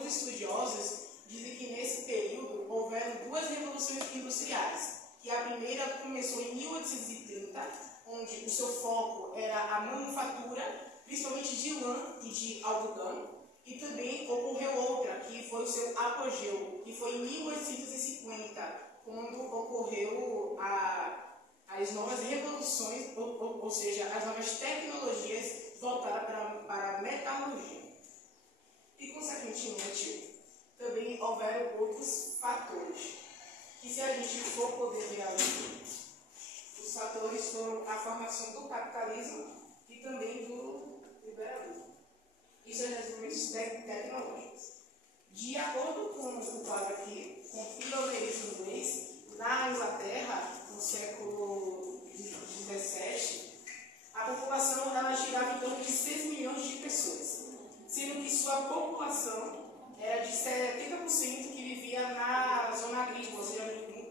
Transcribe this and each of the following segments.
alguns estudiosos dizem que nesse período houveram duas revoluções industriais, que a primeira começou em 1830, onde o seu foco era a manufatura, principalmente de lã e de algodão, e também ocorreu outra, que foi o seu apogeu, que foi em 1850, quando ocorreu as novas revoluções, ou seja, as novas tecnologias voltadas para a metalurgia. E, consequentemente, também houveram outros fatores, que se a gente for poder ver ali, os fatores foram a formação do capitalismo e também do liberalismo. Isso é desenvolvimentos tecnológicos. De acordo com o quadro aqui, com o pioneirismo inglês, na Inglaterra, no século XVII, a população ela girava em torno de 6 milhões de pessoas, sendo que sua população era de 70% que vivia na zona agrícola, ou seja,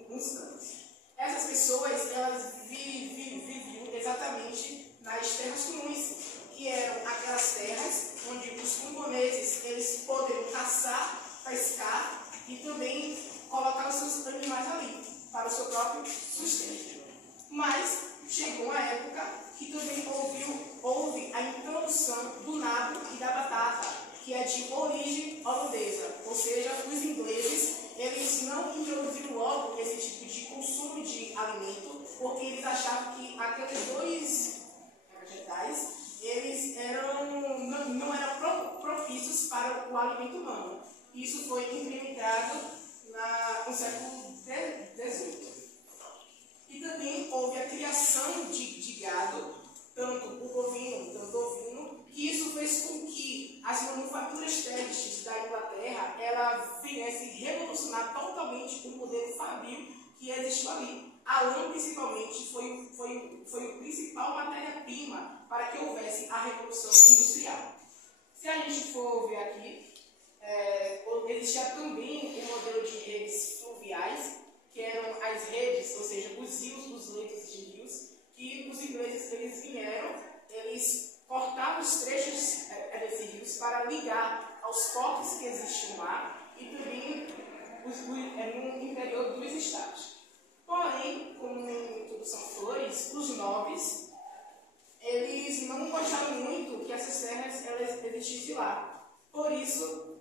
nos campos. Essas pessoas elas viviam exatamente nas terras comuns, que eram aquelas terras onde os camponeses eles poderiam caçar, pescar e também colocar os seus animais ali, para o seu próprio sustento. Mas chegou uma época que também houve a introdução do nabo e da batata, que é de origem holandesa, ou seja, os ingleses eles não introduziram logo esse tipo de consumo de alimento, porque eles achavam que aqueles dois vegetais eles não eram propícios para o alimento humano. Isso foi implementado no século XVIII. E também houve a criação de gado, tanto o bovino, tanto o ovino, que isso fez com que as manufaturas têxteis da Inglaterra ela viesse revolucionar totalmente o modelo fabril que existiu ali. A lã, principalmente, foi o principal matéria-prima para que houvesse a Revolução Industrial. Se a gente for ver aqui, existia também um modelo de redes fluviais, que eram as redes, ou seja, os rios, os leitos de rios, que os ingleses eles vieram, eles cortavam os trechos desses rios para ligar aos portos que existiam lá e também no interior dos estados. Porém, como tudo são flores, os nobres, eles não gostaram muito que essas terras elas existissem lá. Por isso,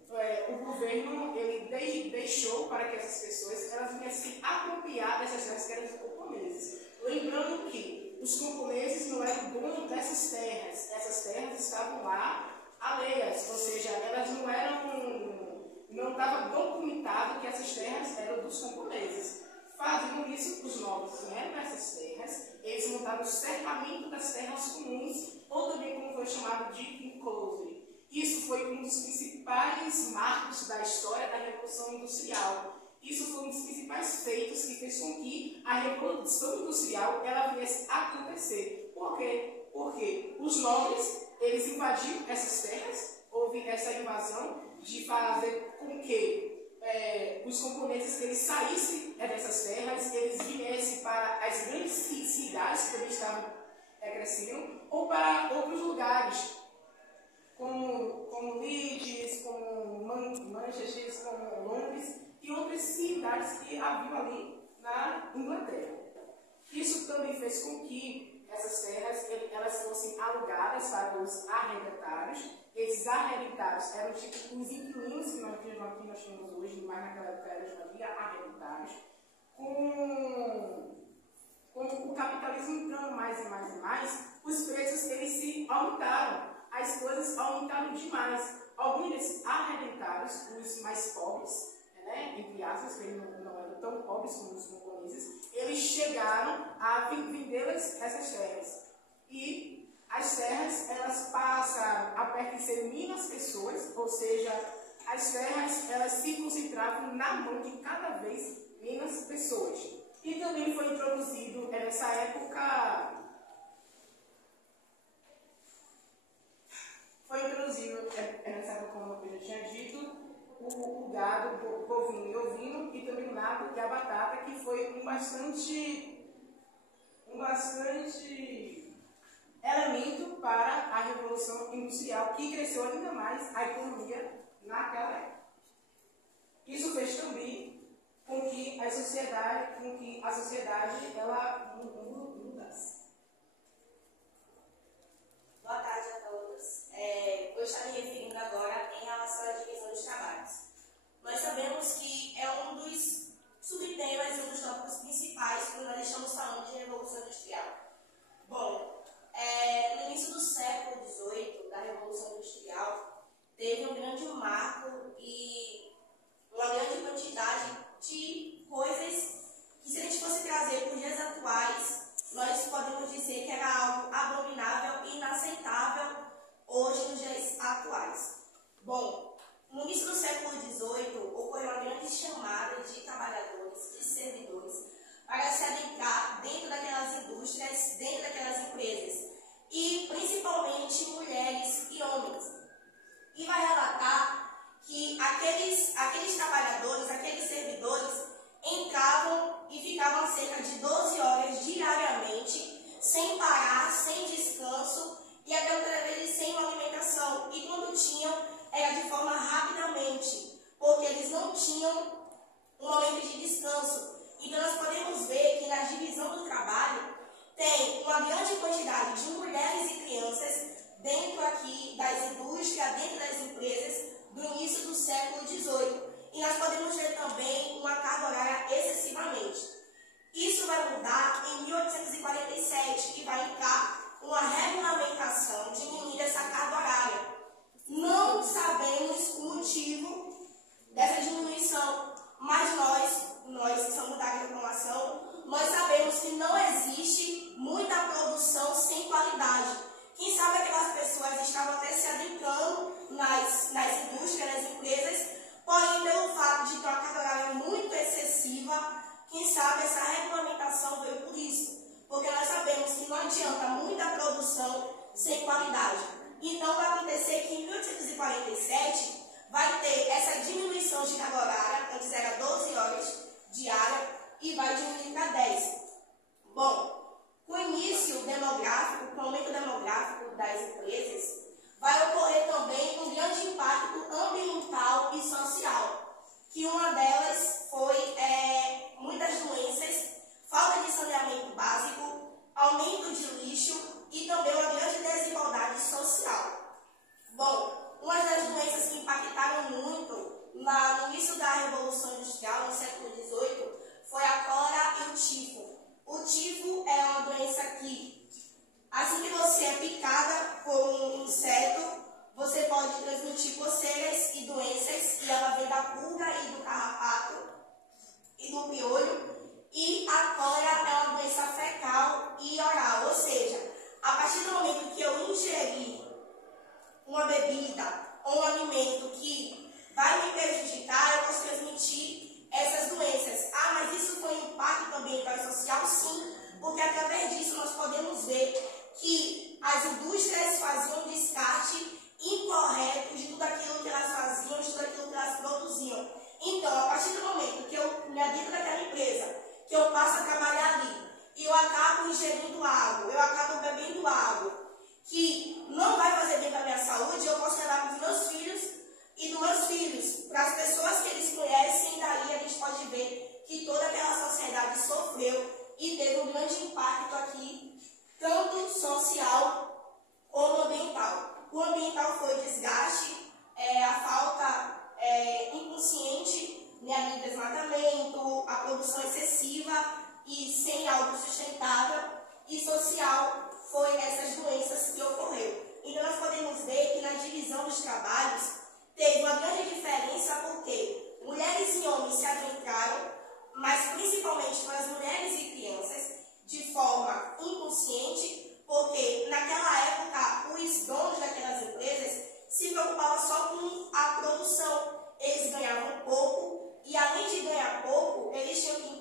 o governo ele deixou para que essas pessoas elas viessem se apropriar dessas terras que eram os camponeses. Lembrando que os camponeses não eram donos dessas terras. Essas terras estavam lá alheias, ou seja, elas não estava documentado que essas terras eram dos camponeses. Fazendo isso, os nobres vieram nessas terras, eles montaram o cercamento das terras comuns, ou também como foi chamado de enclosure. Isso foi um dos principais marcos da história da Revolução Industrial. Isso foi um dos principais feitos que fez com que a Revolução Industrial ela viesse a acontecer. Por quê? Porque os nobres, eles invadiram essas terras, houve essa invasão de fazer com que os camponeses eles saíssem dessas terras, eles viessem para as grandes cidades que também estavam crescendo, ou para outros lugares, como Leeds, como Manchester, como Londres e outras cidades que haviam ali na Inglaterra. Isso também fez com que essas terras elas fossem alugadas para os arrendatários. Esses arrendatários eram tipo os inquilinos que nós temos hoje, mas naquela época já havia arrendatários. Com o capitalismo entrando mais e mais e mais, os preços eles se aumentaram, as coisas aumentaram demais. Alguns desses arrendatários, os mais pobres, entre aspas, que eles não eram tão pobres como os camponeses, eles chegaram a vendê-las essas terras. E as terras elas passaram a pertencer a menos pessoas, ou seja, as terras elas se concentravam na mão de cada vez menos pessoas. E também foi introduzido nessa época, como eu já tinha dito, o gado, o bovino e ovino, e também o nabo e a batata, que foi um bastante elemento para a Revolução Industrial, que cresceu ainda mais a economia naquela época. Isso fez também com que a sociedade ela mudasse. Boa tarde a todos. Eu estou me referindo agora em relação à divisão dos trabalhos. Nós sabemos que é um dos subtemas e um dos tópicos principais quando nós estamos falando de Revolução Industrial. Bom, no início do século XVIII, da Revolução Industrial, teve um grande marco e uma grande quantidade de coisas que, se a gente fosse trazer para os dias atuais, nós podemos dizer que era algo abominável e inaceitável hoje nos dias atuais. Bom, no início do século XVIII, ocorreu uma grande chamada de trabalhadores, de servidores, para se adentrar dentro daquelas indústrias, dentro daquelas empresas, e principalmente mulheres e homens. E vai relatar que aqueles trabalhadores, aqueles servidores, entravam e ficavam cerca de 12 horas diariamente, sem parar, sem descanso, e até outras vezes sem uma alimentação. E quando tinham, era de forma rapidamente, porque eles não tinham um momento de descanso. Então nós podemos ver que na divisão do trabalho tem uma grande quantidade de mulheres e crianças dentro aqui das indústrias, dentro das empresas do início do século XVIII. E nós podemos ver também uma carga horária excessivamente. Isso vai mudar em 1847, que vai entrar uma regulamentação diminuindo essa carga horária. Não sabemos o motivo dessa diminuição, mas nós que somos da área de informação, nós sabemos que não existe muita produção sem qualidade. Quem sabe aquelas pessoas estavam até se adentrando nas indústrias, nas empresas, porém pelo fato de ter uma carga horária muito excessiva, quem sabe essa regulamentação veio por isso. Porque nós sabemos que não adianta muita produção sem qualidade. Então vai acontecer que em 1847 vai ter essa diminuição de carga horária, antes era 12 horas diária, e vai diminuir para 10. Bom, com o início demográfico, com o aumento demográfico das empresas, vai ocorrer também um grande impacto ambiental e social, que uma delas foi muitas doenças, falta de saneamento básico, aumento de lixo e também uma grande desigualdade social. Bom, uma das doenças que impactaram muito no início da Revolução Industrial, no século XVIII, foi a cólera e o tifo. O tifo é uma doença que, assim que você é picada por um inseto, você pode transmitir coceiras e doenças, e ela vem da pulga e do carrapato e do piolho. E a cólera é uma doença fecal e oral, ou seja, a partir do momento que eu ingerir uma bebida ou um alimento que vai me prejudicar, eu posso transmitir essas doenças. Ah, mas isso foi um impacto ambiental e social? Sim, porque através disso nós podemos ver que as indústrias faziam um descarte incorreto de tudo aquilo que elas faziam, de tudo aquilo que elas produziam. Então, a partir do momento que eu me adentro daquela empresa, que eu passo a trabalhar ali, e eu acabo ingerindo água, eu acabo bebendo água, que não vai fazer bem para a minha saúde, eu posso levar para os meus filhos e dos meus filhos, para as pessoas que eles conhecem, e daí a gente pode ver que toda aquela sociedade sofreu e teve um grande impacto aqui, tanto social como ambiental. O ambiental foi o desgaste, a falta inconsciente de desmatamento, a produção excessiva e sem algo sustentável, e social foi essas doenças que ocorreram. Então nós podemos ver que na divisão dos trabalhos teve uma grande diferença, porque mulheres e homens se adentraram, mas principalmente para as mulheres e crianças, de forma inconsciente, porque naquela época os donos daquelas empresas se preocupavam só com a produção. Eles ganhavam pouco, e além de ganhar pouco, eles tinham que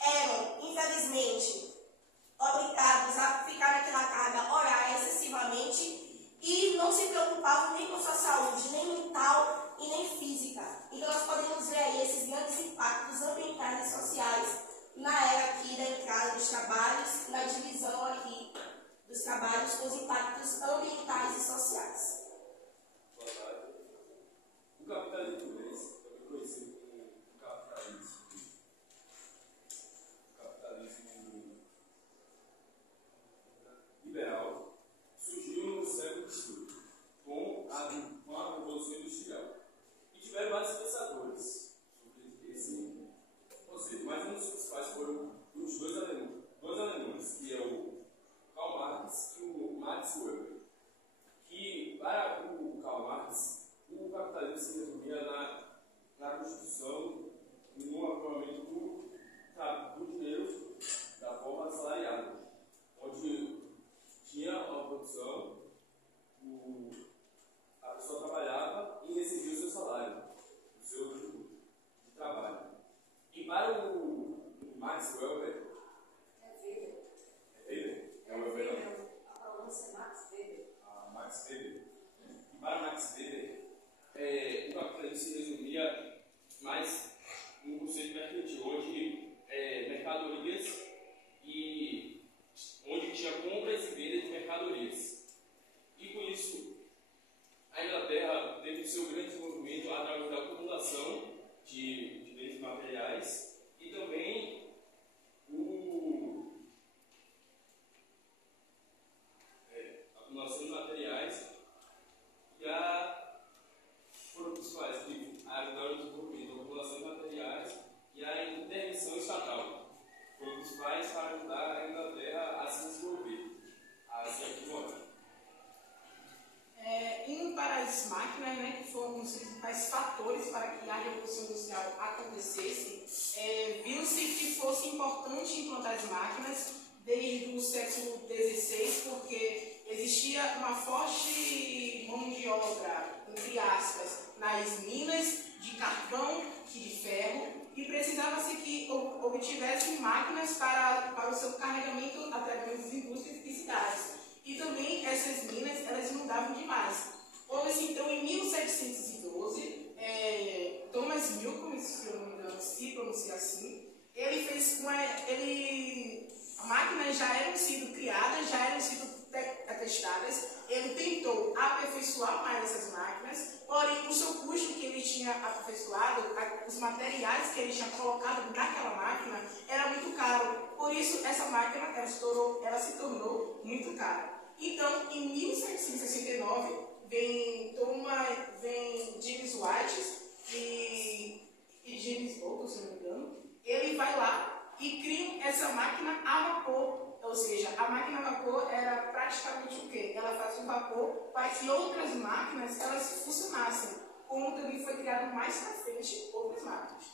eram, infelizmente, obrigados a ficar naquela carga horária excessivamente e não se preocupavam nem com sua saúde, nem mental e nem física. Então nós podemos ver aí esses grandes impactos ambientais e sociais na era aqui da entrada dos trabalhos, na divisão aqui dos trabalhos com os impactos ambientais e sociais. Boa tarde. O capitalismo também conhecido acumulação de bens materiais e também acumulação de materiais e foram principais, tipo, a vitória do desenvolvimento, a acumulação de materiais e a intervenção estatal. Foram principais para ajudar a Inglaterra a se desenvolver, a se aprimorar. Indo para as máquinas, né, que foram os principais fatores para que a Revolução Industrial acontecesse, viu-se que fosse importante implantar as máquinas desde o século XVI, porque existia uma forte mão de obra, entre aspas, nas minas de carvão e de ferro, e precisava-se que obtivessem máquinas para o seu carregamento através das indústrias e cidades. E também essas minas, elas inundavam demais. Houve-se então em 1712, Thomas Newcomen, se eu não me engano, se pronuncia assim, ele fez a máquina já eram sido criadas, já eram sido testadas, ele tentou aperfeiçoar mais essas máquinas, porém o seu custo que ele tinha aperfeiçoado, os materiais que ele tinha colocado naquela máquina, era muito caro. Por isso essa máquina ela se tornou muito cara. Então, em 1769, vem James White e James Bolton, se não me engano, ele vai lá e cria essa máquina a vapor. Ou seja, a máquina a vapor era praticamente o quê? Ela fazia o vapor para que outras máquinas elas funcionassem, como também foi criado mais para frente outras máquinas.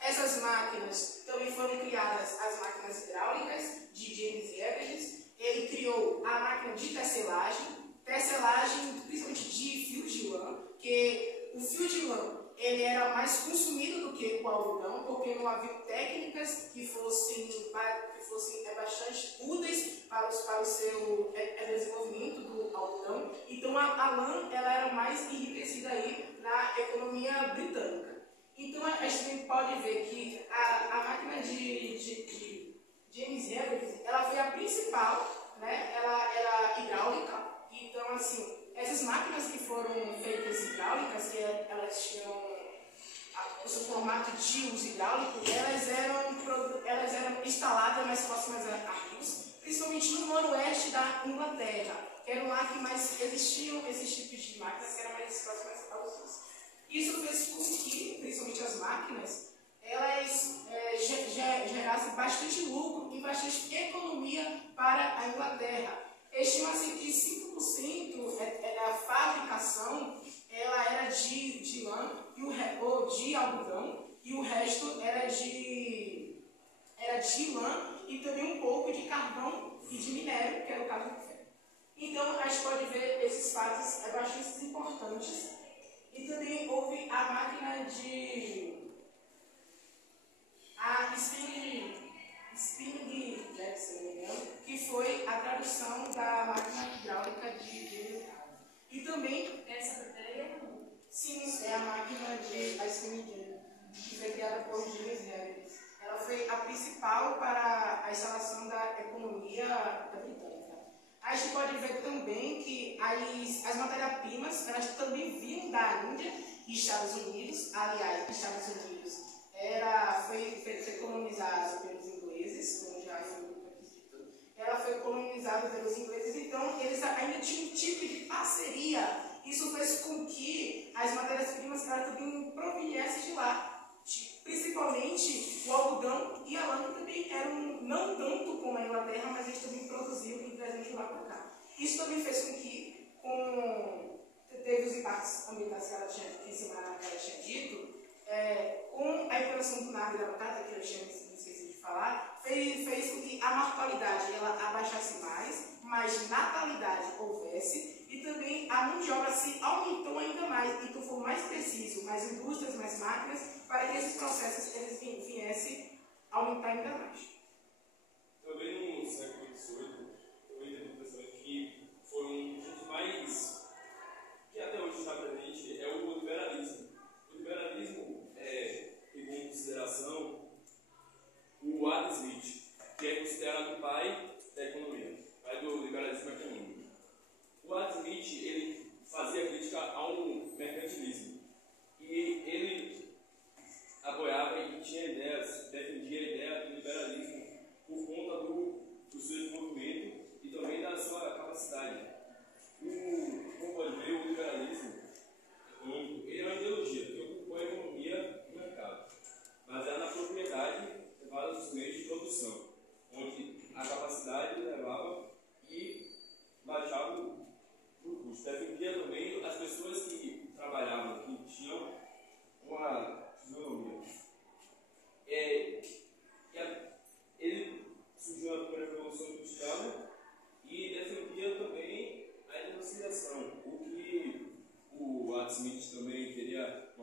Essas máquinas também foram criadas as máquinas hidráulicas de James Everett. Ele criou a máquina de tecelagem principalmente de fio de lã, que o fio de lã ele era mais consumido do que o algodão, porque não havia técnicas que fossem bastante úteis para o seu desenvolvimento do algodão. Então a lã ela era mais enriquecida aí na economia britânica. Então a gente pode ver que a máquina de James Everett, ela foi a principal, né? Ela era hidráulica. Então assim, essas máquinas que foram feitas hidráulicas, que elas tinham o seu formato de uso hidráulico, elas eram instaladas mais próximas a rios, principalmente no noroeste da Inglaterra, que era lá que mais existiam esses tipos de máquinas que eram mais próximas aos rios. Isso fez com que, principalmente as máquinas, elas gerassem bastante lucro e bastante economia para a Inglaterra. Estima-se que 5% da fabricação ela era de lã ou de algodão, e o resto era de lã e também um pouco de carvão e de minério, que era o caso do ferro. Então, a gente pode ver esses fatos bastante importantes. E também houve a máquina Spinning Jackson, que foi a tradução da máquina hidráulica de James. E também Essa bateria? sim, é a máquina de Spinning, que foi criada por James Harris. Ela foi a principal para a instalação da economia britânica. A gente pode ver também que as matérias-primas elas também vinham da Índia e Estados Unidos. Aliás, Estados Unidos foi colonizada pelos ingleses, como já foi dito. Ela foi colonizada pelos ingleses, então eles ainda tinham um tipo de parceria. Isso fez com que as matérias-primas também proveniessem de lá. Principalmente o algodão e a lã também eram, não tanto como a Inglaterra, mas eles também produziam e traziam de lá para cá. Isso também fez com que, teve os impactos ambientais que ela tinha dito, com a implantação do nabo e da batata, que eu tinha esquecido de falar, fez com que a mortalidade ela abaixasse mais natalidade houvesse, e também a mão de obra se aumentou ainda mais, então foi mais preciso, mais indústrias, mais máquinas, para que esses processos eles viessem a aumentar ainda mais. Também no século XVIII, eu tenho a impressão que foi um dos mais, que até hoje está presente, é o liberalismo. O liberalismo pegou em consideração o Adam Smith, que é considerado o pai da economia, pai do liberalismo econômico. O Adam Smith ele fazia crítica ao mercantilismo e ele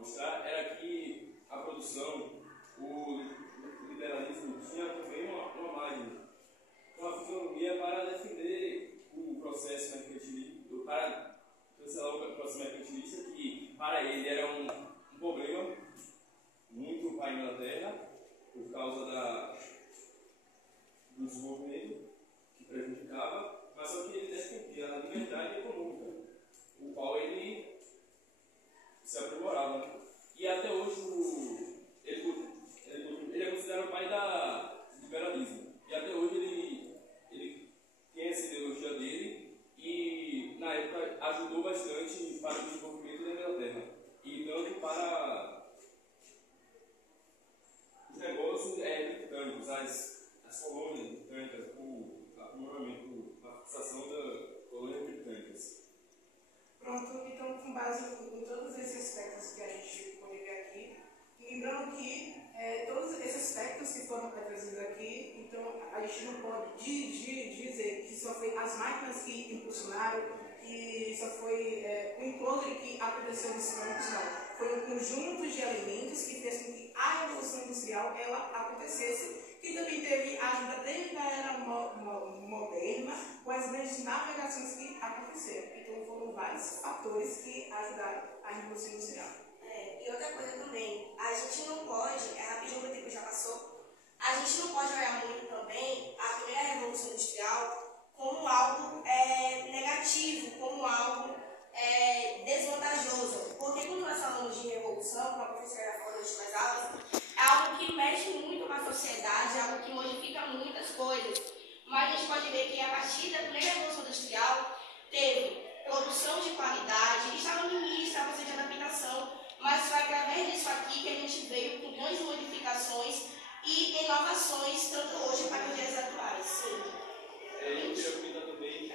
mostrar era que a produção, o liberalismo tinha também uma margem, uma fisionomia para defender o processo mercantilista, para cancelar o processo mercantilista, que para ele era um problema muito para a Inglaterra, por causa do desenvolvimento que prejudicava, mas só que ele defendia a liberdade econômica, o qual ele se aprimorava. E até hoje ele é considerado o pai do liberalismo. E até hoje ele tem essa ideologia dele e na época ajudou bastante para o desenvolvimento da Inglaterra. E tanto para os negócios britânicos, as colônias britânicas, o aprimoramento, a fixação da colônia britânicas. Pronto, então com base em todos esses aspectos que a gente pode ver aqui, lembrando que todos esses aspectos que foram trazidos aqui, então a gente não pode dizer que só foi as máquinas que impulsionaram, que só foi o encontro que aconteceu nos campos, não. Foi um conjunto de elementos que fez com que a Revolução Industrial ela acontecesse, que também teve ajuda desde a era moderna, com as grandes navegações que aconteceram. Então foram vários fatores que ajudaram a Revolução Industrial. E outra coisa também, a gente não pode, rapidinho, o tempo já passou, a gente não pode olhar muito também a primeira Revolução Industrial como algo negativo, como algo desvantajoso. Porque quando nós falamos de revolução, como a professora falou nas últimas aulas, é algo que mexe muito com a sociedade, é algo que modifica muitas coisas. Mas a gente pode ver que a partir da primeira Revolução Industrial teve produção de qualidade, estava no início, estava fazendo adaptação, mas foi através disso aqui que a gente veio com grandes modificações e inovações, tanto hoje para os dias atuais. Sim. Eu queria comentar também que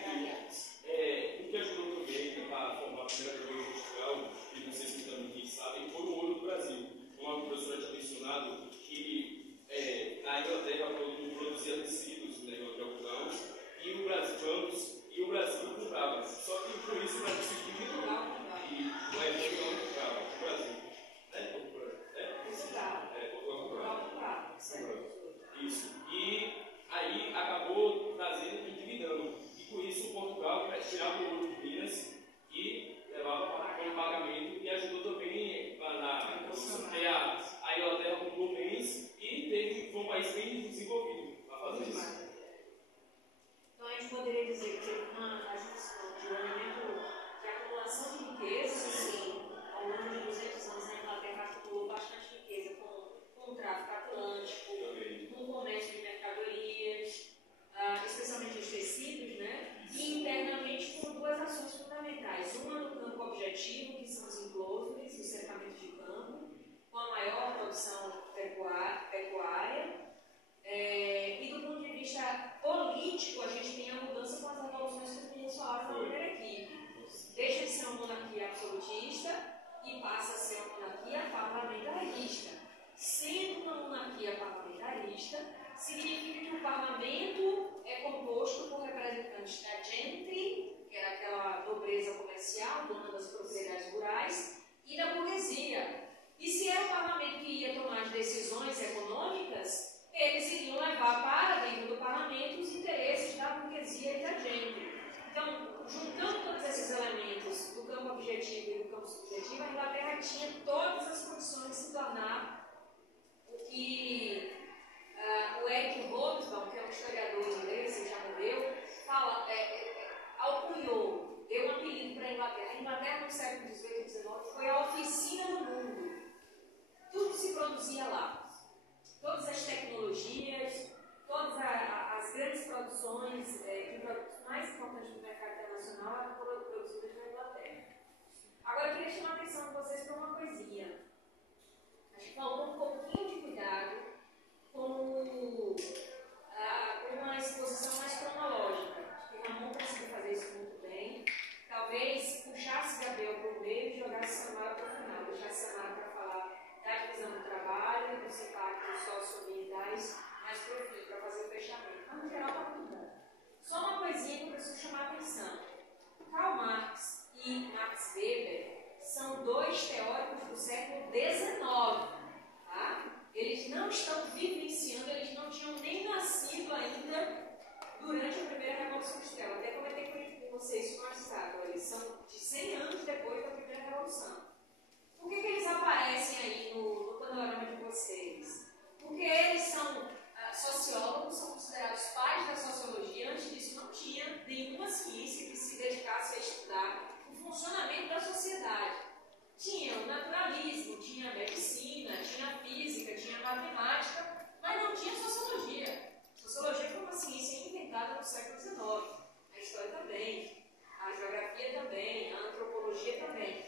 o que ajudou também a formar a primeira Revolução Industrial, que vocês que também sabem, foi o ouro do Brasil. Como a professora tinha mencionado, que na Inglaterra produzia tecidos, negócio de algodão, e o Brasil comprava. Só que por isso o Brasil se dividiu e o Brasil não comprava. O Brasil. Portugal comprava. Isso. E aí acabou trazendo e endividando. E com isso Portugal tirava o ouro de Minas e levava para o pagamento e ajudou também a Inglaterra comprou bens e foi um país bem desenvolvido a fazer isso. Então a gente poderia dizer que uma junção de um elemento de acumulação de riquezas, ao longo de 200 anos a Inglaterra acumulou bastante riqueza com o tráfico atlântico, com o comércio de mercadorias, especialmente os tecidos, né? E internamente com duas ações fundamentais. Uma no campo objetivo, que são os enclosures, os cercamentos de campo, com a maior produção pecuária. E do ponto de vista político, a gente tem a mudança com as revoluções que as meninas falaram na primeira equipe. Deixa de ser uma monarquia absolutista e passa a ser uma monarquia parlamentarista. Sendo uma monarquia parlamentarista, significa que o parlamento é composto por representantes da gentry, que era aquela nobreza comercial, dona das propriedades rurais, e da burguesia. E se era o parlamento que ia tomar as decisões econômicas, eles iriam levar para dentro do parlamento os interesses da burguesia e da gentry. Então, juntando todos esses elementos do campo objetivo e do campo subjetivo, a Inglaterra tinha todas as condições de se tornar o que o Eric Hobsbawm, que é um historiador inglês, que já morreu, alcunhou, deu um apelido para a Inglaterra. A Inglaterra, no século XVIII e XIX, foi a oficina durante a primeira Revolução Industrial. Até comentei com vocês no WhatsApp, eles são de 100 anos depois da primeira Revolução. Por que eles aparecem aí no panorama de vocês? Porque eles são sociólogos, são considerados pais da sociologia. Antes disso não tinha nenhuma ciência que se dedicasse a estudar o funcionamento da sociedade. Tinha o naturalismo, tinha a medicina, tinha a física, tinha a matemática, mas não tinha sociologia. Sociologia foi uma ciência inventada no século XIX. A história também, a geografia também, a antropologia também.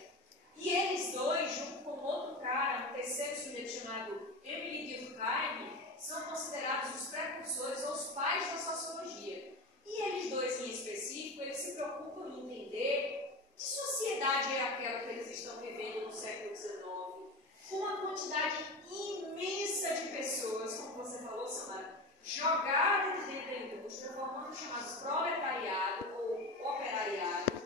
E eles dois, junto com outro cara, um terceiro sujeito chamado Emile Durkheim, são considerados os precursores ou os pais da sociologia. E eles dois, em específico, eles se preocupam em entender que sociedade é aquela que eles estão vivendo no século XIX, com uma quantidade imensa de pessoas, como você falou, Samara, jogadas dentro da indústria, formando os chamados proletariado ou operariado.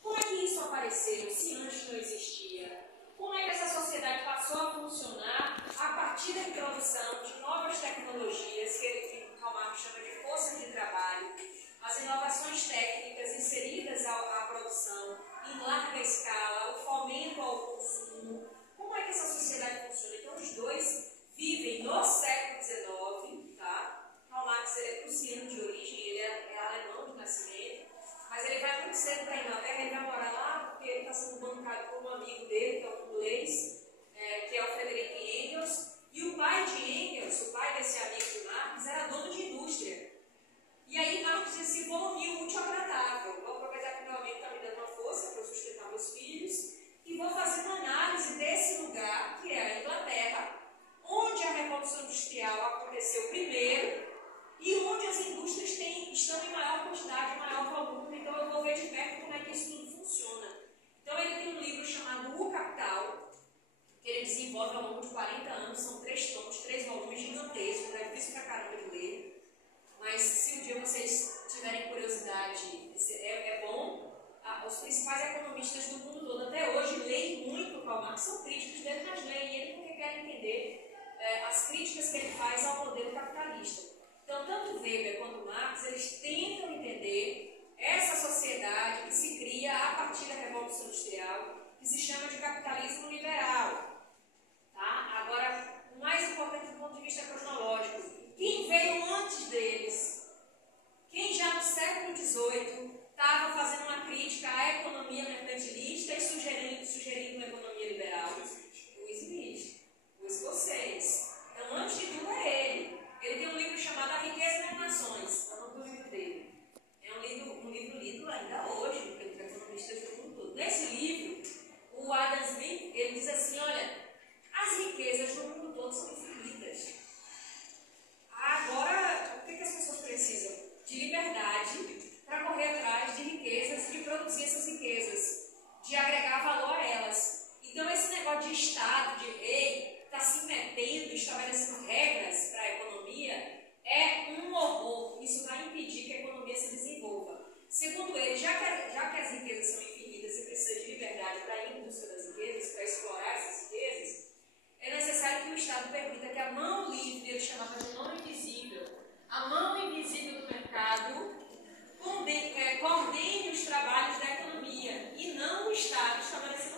Como é que isso apareceu, se antes não existia? Como é que essa sociedade passou a funcionar a partir da introdução de novas tecnologias, que Karl Marx chama de força de trabalho, as inovações técnicas inseridas à produção em larga escala, o fomento ao consumo? Como é que essa sociedade funciona? Então, os dois vivem no século XIX, tá? Karl Marx é prussiano de origem, ele é alemão de nascimento, mas ele vai muito cedo para a Inglaterra, ele vai morar lá porque ele está sendo bancado por um amigo dele, que é um inglês, que é o Friedrich Engels, e o pai de Engels, o pai desse amigo de Marx, era dono de indústria. E aí Marx disse assim, vou unir o útil ao agradável, vou aproveitar que meu amigo está me dando uma força para eu sustentar meus filhos, e vou fazer uma análise desse lugar, que é a Inglaterra, onde a Revolução Industrial aconteceu primeiro, e onde as indústrias estão em maior quantidade, em maior volume. Então eu vou ver de perto como é que isso tudo funciona. Então ele tem um livro chamado O Capital, que ele desenvolve ao longo de 40 anos, são 3 tomos, 3 volumes gigantescos, é difícil pra caramba de ler, mas se um dia vocês tiverem curiosidade, é bom. Os principais economistas do mundo todo até hoje leem muito o Karl Marx, são críticos dele, mas leem ele porque querem entender as críticas que ele faz ao modelo capitalista. Então, tanto Weber quanto Marx, eles tentam entender essa sociedade que se cria a partir da Revolução Industrial, que se chama de capitalismo liberal. Tá? Agora, o mais importante do ponto de vista cronológico, quem veio antes deles? Quem já no século XVIII estava fazendo uma crítica à economia mercantilista e sugerindo uma economia liberal? O Smith, o escocês. Então, antes de tudo é ele. Ele tem um livro chamado A Riqueza das Nações, é o nome do livro dele. É um livro lido ainda hoje pelos economistas do mundo todo. Nesse livro, o Adam Smith, ele diz assim, olha, as riquezas do mundo todo são infinitas. Agora, o que as pessoas precisam? De liberdade para correr atrás de riquezas, de produzir essas riquezas, de agregar valor a elas. Então, esse negócio de Estado, de rei, está se metendo, estabelecendo regras para a economia, é um horror. Isso vai impedir que a economia se desenvolva. Segundo ele, já que as riquezas são infinitas e precisa de liberdade para a indústria das riquezas, para explorar essas riquezas, é necessário que o Estado permita que a mão livre, ele chamava de mão invisível, a mão invisível do mercado, coordene os trabalhos da economia, e não o Estado estabelecendo